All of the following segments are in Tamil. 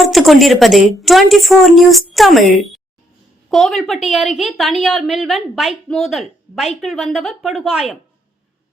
பார்த்து கொண்டிருப்பது 24 நியூஸ் தமிழ். கோவில்பட்டி அருகே தனியார் மில்வன் பைக் மோதல், பைக்கில் வந்தவர் படுகாயம்.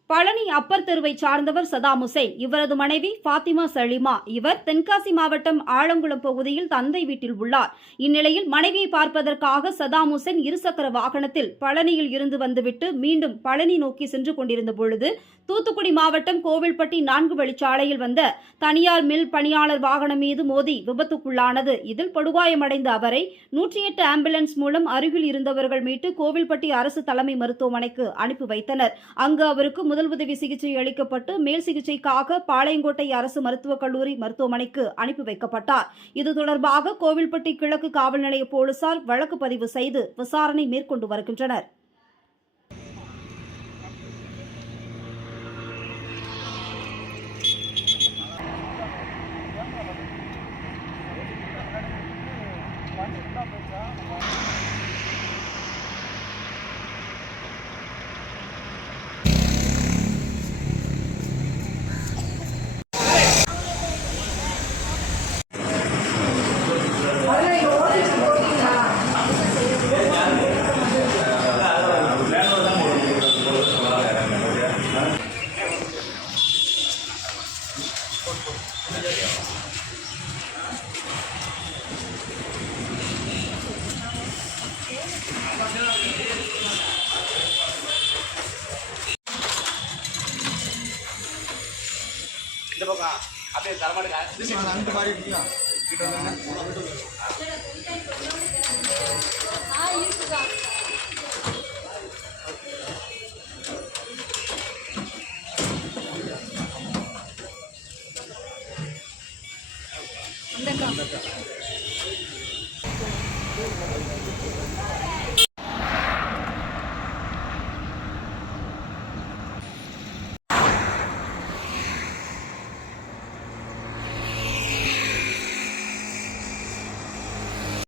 பழனி அப்பர் தெருவை சார்ந்தவர் சதாம் ஹுசைன். இவரது மனைவி ஃபாத்திமா சலீமா. இவர் தென்காசி மாவட்டம் ஆலங்குளம் பகுதியில் தந்தை வீட்டில் உள்ளார். இந்நிலையில் மனைவியை பார்ப்பதற்காக சதாம் ஹுசைன் இருசக்கர வாகனத்தில் பழனியில் இருந்து வந்துவிட்டு மீண்டும் பழனி நோக்கி சென்று கொண்டிருந்த பொழுது தூத்துக்குடி மாவட்டம் கோவில்பட்டி 4 வழிச்சாலையில் வந்த தனியார் மில் பணியாளர் வாகனம் மீது மோதி விபத்துக்குள்ளானது. இதில் படுகாயமடைந்த அவரை 108 ஆம்புலன்ஸ் மூலம் அருகில் இருந்தவர்கள் மீட்டு கோவில்பட்டி அரசு தலைமை மருத்துவமனைக்கு அனுப்பி வைத்தனர். அங்கு அவருக்கு முதலுதவி சிகிச்சை அளிக்கப்பட்டு மேல் சிகிச்சைக்காக பாளையங்கோட்டை அரசு மருத்துவக் கல்லூரி மருத்துவமனைக்கு அனுப்பி வைக்கப்பட்டார். இது தொடர்பாக கோவில்பட்டி கிழக்கு காவல் நிலைய போலீசார் வழக்கு பதிவு செய்து விசாரணை மேற்கொண்டு வருகின்றனர். இந்த பக்கம் அப்படியே தரமாட்டா அங்க பாரு இருக்குடா இருக்குடா அந்த